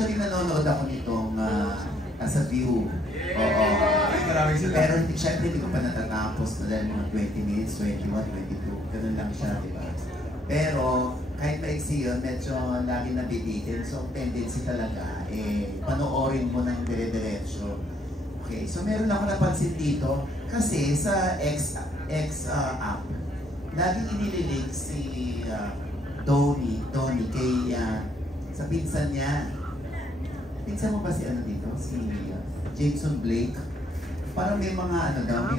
Actually, nanonood ako nitong as a view. Oo. Maraming sila. Pero syempre hindi ko pa natatapos na dahil mga 20 minutes, 21, 22. Ganun lang siya, di ba? Pero kahit maiksi yun, medyo lagi nabibitin. So, tendency talaga, panoorin mo ng dire-diretso. Okay, so meron ako napansin dito kasi sa X app, laging inililink si Donnie kay sa pinsan niya. Pinsan mo ba si ano dito? Si Jameson Blake. Parang may mga ano daw,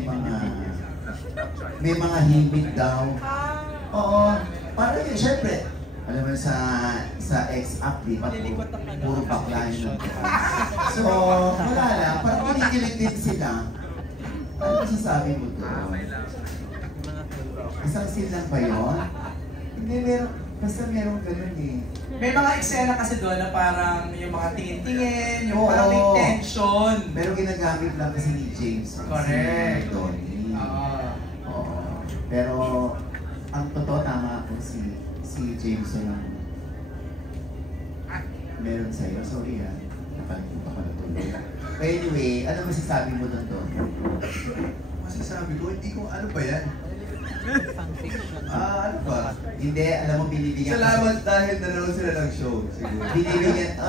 may mga himig daw. Oo, parang yun, syempre. Alam mo sa X app, di ba? Puro bakla yun. So, wala lang. Parang kinikilig din sila. Ano masasabi mo doon? Isang scene lang ba yun? Hindi, basta meron ganun eh. May mga eksena kasi doon na parang yung mga tingin-tingin, yung parang may tension. Pero ginagamit lang kasi ni James. Correct. Si Donnie. Oo. Pero, ang totoo tama ako si Jameson ang meron sa'yo. Sorry nakalimutan ko na tuloy. Anyway, ano masasabi mo doon? Masasabi ko, hindi ko, ano ba yan? Ano ba? Hindi, alam mo, binibigyan Salamat dahil nanonood sila ng show, siguro. Binibigyan,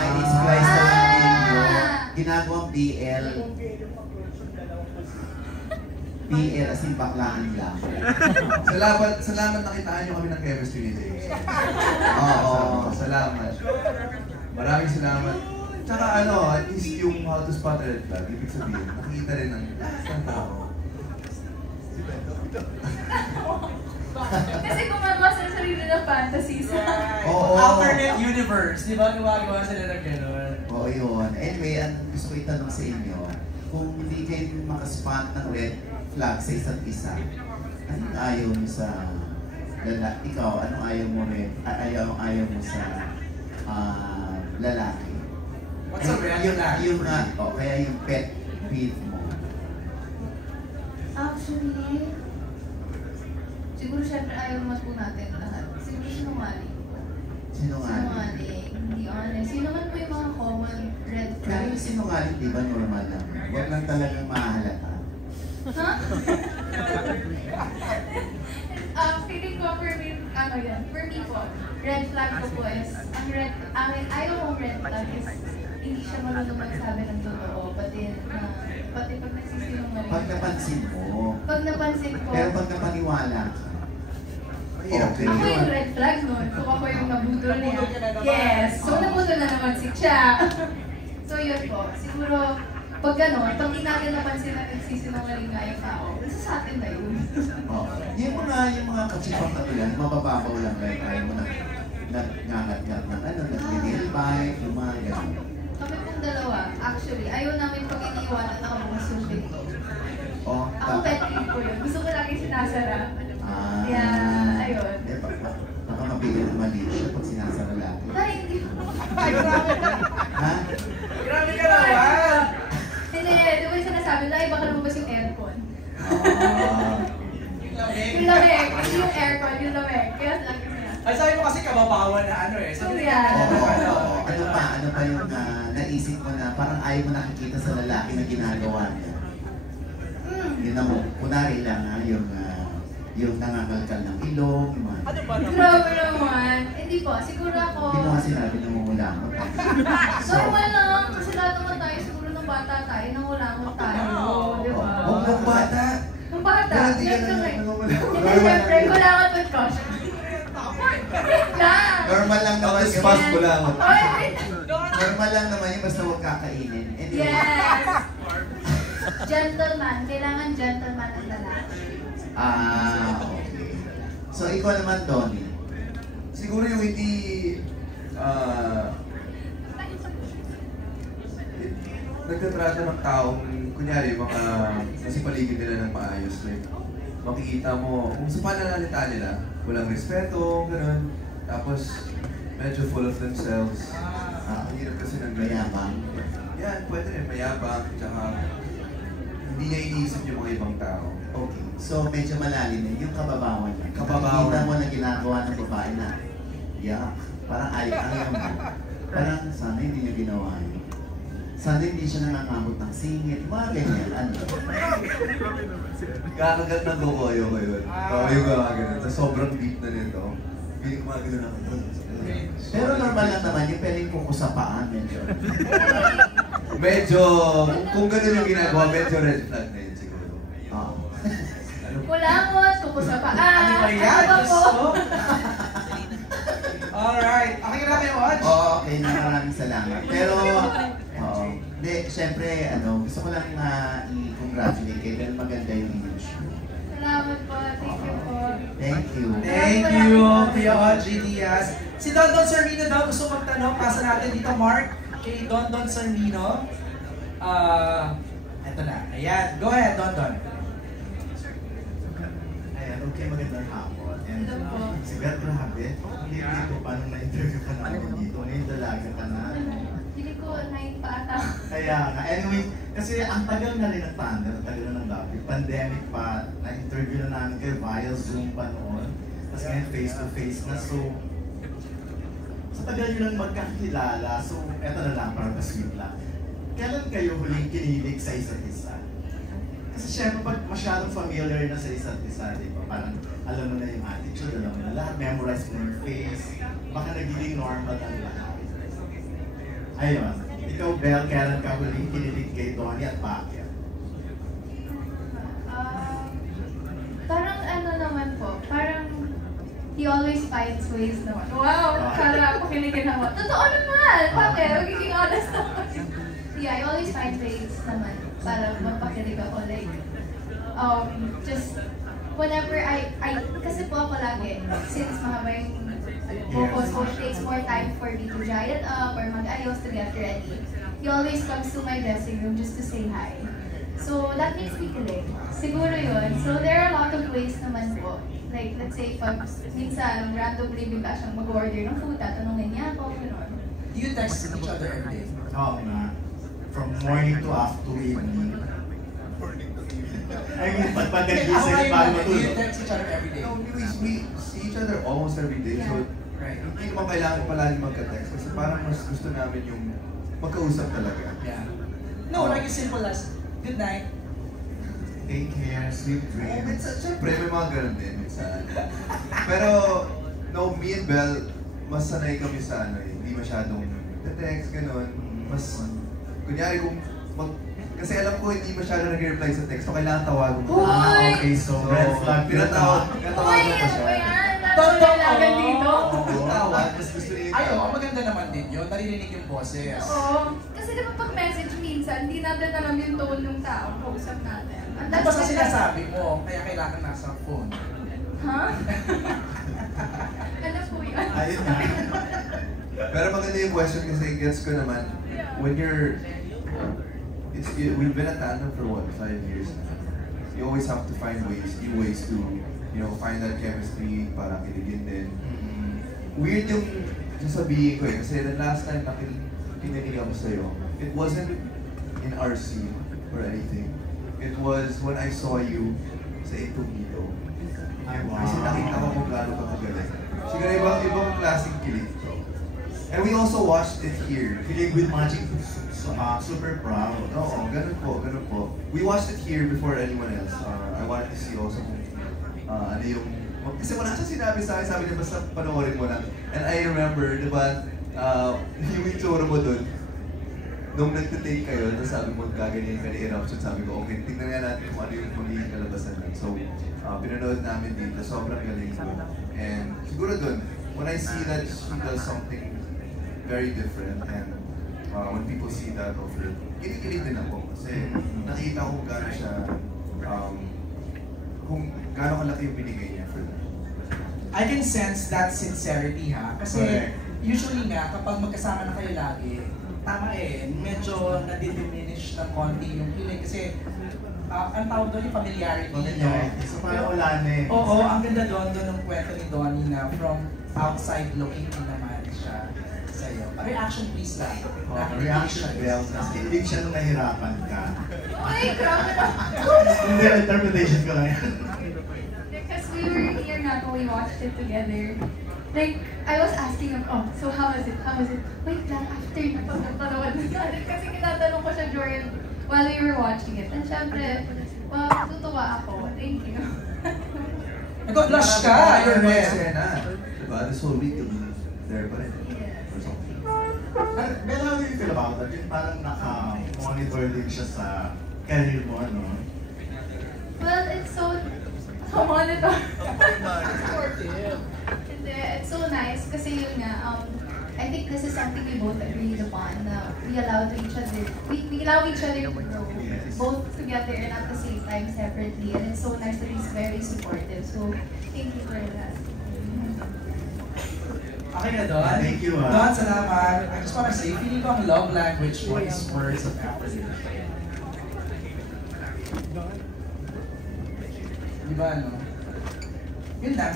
ini-splice na lang video. Ginagawang BL. BL as in baklaan lang. Salamat nakitaan nyo kami ng chemistry ni James. Oo. Salamat. Maraming salamat. Tsaka at least yung how to spot a red flag, ibig sabihin, nakikita rin ng tao. Si Beto. Kasi gumagawa sa sarili ng fantasies. Alternate universe, di ba? Gumagawa sila ng gano'n. Oo, yun. Anyway, ang gusto ko itanong sa inyo, kung hindi kayo makaspot ng red flag sa isa't isa, anong ayaw mo sa ikaw, anong ayaw mo rin, ayaw mo sa lalaki? What's a red flag? Kaya yung pet peeve mo. Actually, siguro syempre ayaw naman po natin lahat. Siguro sinungaling. Sinungaling. Hindi honest. Yun naman po yung mga common red Pero flags. yung sinungaling, di ba normal lang? Huwag lang talagang mahalata. Ha? Feeling ko for me, for me po, red flag ko po is, ayaw kong red flag is, hindi siya marunong magsabi ng totoo, pati pag nagsisinungaling. Pag napansin mo. Pag napansin ko. Pero pag napaniwala ka. Okay. Ako yung red flag nun. So ako yung nabudol niya. Yes! So nabudol na naman si Cha. So yun po. Siguro, pag gano'n, pag di natin napansin na nagsisinungaling nga yung tao, nasa sa atin na yun. Yung mga katsipang katulan, mabababaw lang like ayaw mo nagngangat-ngat ng nag-nail bite, yung mga gano'n. Kami pong dalawa, actually, ayaw namin pag iniiwanan na kabukas yung pinto. Ako pet peeve ko yun. Gusto ko lagi sinasara. Kaya, ayun. Baka mabigyan ng mali siya pag sinasara lang. Ay, hindi ko. Ha? Grabe ka naman! Hindi, di ba yung sinasabi na, baka lumabas yung aircon. Yung lamig, hindi yung aircon, yung lamig. Kaya lagi sinasabi. Ay, sabi mo kasi kababawan na Sabi Ano pa yung naisip mo na parang ayaw mo nakikita sa lalaki na ginagawa niya? Yun na mo, kunwari lang yung nangangalkal ng ilong, yung mga... Grabe naman. Hindi po, siguro ako... Hindi mo nga sinabi na mangulangot. Normal lang, kasi lahat naman tayo, siguro nung bata tayo, nangulangot tayo. Di ba? Huwag ng bata! Nung bata, Hindi ka na nangulangot. hindi, syempre, kulangot with caution. Normal lang naman yun. Fast ko lang. Normal lang naman yun, basta huwag kakainin. Anyway. Yes! Gentleman. Kailangan gentleman ang lalaki. Okay. So, ikaw naman, Donnie. Siguro yung hindi... nagtatrato ng taong, kunyari, kasi paligid nila ng maayos. Like, makikita mo, kung sa pananalita nila, walang respeto, gano'n. Tapos, medyo full of themselves. Ang hirap kasi ng Mayabang. Yan, pwede rin mayabang, tsaka hindi niya iniisip yung mga ibang tao. Okay. So, medyo malalim yun. Yung kababawan niya. Kababawan. Kita mo na ginagawa ng babae na, yeah. Parang ayaw mo. Parang sana hindi niya ginawa yun. Sana hindi siya nangangamot ng singit. Mga ganyan. Ano? Kakagat ng kukoyo ko yun. Yung gumagano. Tapos sobrang deep na nito. Hindi ko magano ako doon. Pero normal lang naman, yung peling kuko sa paan, medyo. Medyo, kung ganun yung ginagawa, medyo red flag na yun siguro. Oo. Kulangot, kuko sa paa. Ano ba yan? Ano ba Diyos po? ko. Alright. Okay na kami, Watch. Oo, okay na, maraming salamat. Pero, oo. Hindi, syempre, gusto ko lang i-congratulate kayo dahil maganda yung image mo. Salamat po. Thank you po. Thank you. Thank you, Kuya Audrey Diaz. Si Don Don Sarmino daw gusto magtanong. Pasa natin dito, Mark. Kay Don Don Sarmino. Eto na. Ayan. Go ahead, Don Don. Ayan, okay, magandang hapon. And Hello po. si Beth, grabe. Hindi dito, paano na-interview ka namin dito? Ngayon dalaga ka na. Hindi ko 9 pa ata. Kaya nga, anyway, kasi ang tagal na rin ng tandem, ang tagal na ng gabi. Pandemic pa, na-interview na namin kayo via Zoom pa noon. Tapos ngayon face-to-face na, so sa tagal nyo lang magkakilala, so eto na lang, para pa-sweet lang. Kailan kayo huling kinilig sa isa't isa? Kasi syempre, pag masyadong familiar na sa isa't isa, di ba? Parang alam mo na yung attitude, alam mo na lahat, memorize mo na yung face, baka nagiging normal ang lahat. Ayun, ikaw, Belle, kailan ka huling kinilig kay Donnie at bakit? Parang ano naman po, parang he always finds ways naman. Wow! Para pakilikin naman. Totoo naman! Bakit? Magiging honest naman. Yeah, I always find ways naman para mapakilig ako. Like, just whenever kasi po ako lagi, since mahaba yung focus, so it takes more time for me to dry it up or mag-ayos to get ready. He always comes to my dressing room just to say hi. So that makes me kilig. Siguro yun. So there are a lot of ways naman po. Like, let's say, pag minsan randomly bigla siyang mag-order ng food, tatanungin niya ako, gano'n. Do you text each other every day? Oo nga. From morning to after evening. I mean, pagkagising, bago Do you matulog. text each other every day? No, we see each other almost every day. So, Right. hindi naman kailangan palagi magka-text. Kasi parang mas gusto namin yung magkausap talaga. Yeah. No, like as simple as, good night. Take care, sweet Oh, dreams. minsan, syempre, may mga ganun din minsan. Pero, no, me and Belle, mas sanay kami sa hindi masyadong text, ganun. Mas, kunyari kung kasi alam ko hindi masyado nag-reply sa text, so kailangan tawagan mo. Uy! Okay, so red flag. Tinatawagan Uy, ko ano siya. ba yan? Totoo! Nalalagan dito? Tawag, mas gusto niya yung Ay, oo, maganda naman din yun. Naririnig yung boses. Oo. Kasi di ba pag message minsan, hindi natin alam yung tone ng tao, kausap natin. And Ano ba sa why- sinasabi mo, kaya kailangan nasa phone? Ha? Ano po yun? Ayun nga. Pero maganda yung question kasi gets ko naman, when we've been a tandem for what, 5 years now. You always have to find new ways to, find that chemistry para kiligin din. Weird yung sasabihin ko kasi the last time na kinilig ako sa'yo, it wasn't in our scene or anything. It was when I saw you sa Incognito. Ay, wow. Kasi nakita ko kung gaano ka kagaling. Siguro ibang klaseng kilig to. And we also watched it here. Feeling with magic, super proud. Oo, ganun po. We watched it here before anyone else. I wanted to see also kung ano yung... Kasi wala siya sinabi sa akin, sabi niya basta panoorin mo lang. And I remember, di ba, yung itsura mo dun, nung nagtitake kayo, tapos sabi mo gaganyan ka ni eruption, sabi ko, okay, tingnan nga natin kung ano yung magiging kalabasan nun. So, pinanood namin dito, sobrang galing ko. And siguro dun, when I see that she does something very different, and when people see that of her, kinikilig din ako. Kasi nakita ko kung gaano siya, kung gaano kalaki yung binigay niya for that. I can sense that sincerity ha. Kasi Correct. usually nga, kapag magkasama na kayo lagi, tama medyo nadidiminish ng konti yung kilig. Kasi ang tawag doon yung familiarity. Familiarity. So parang wala na eh. Oo, ang ganda doon ng kwento ni Donnie na from outside looking in naman siya sa'yo. Reaction please lang. Reaction bell. Tapos kinilig siya nung nahirapan ka. Uy, grabe na. Hindi, interpretation ko lang yan. Because we were here na when we watched it together. Like, I was asking him, oh, so how was it? How was it? Wait lang, after na pagpapanood na natin. Kasi tinatanong ko siya during, while we were watching it. And syempre, wow, tutuwa ako. Thank you. Nag-blush ka, you're May there. eksena. Diba? This whole week, you'll be there pa rin. Yes. Or something. Pero how do you feel about that? Yung parang naka-monitor din siya sa career mo, ano? Well, it's so monitor. Hindi, it's so nice kasi yun nga, I think this is something we both agreed upon na we allow each other to grow, both together and at the same time separately, and it's so nice that he's very supportive. So thank you for that. Okay na, Don? Thank you, ah. Don, salamat. I just wanna say, feeling ko ang love language mo is words of affirmation. Diba, no? Yun lang.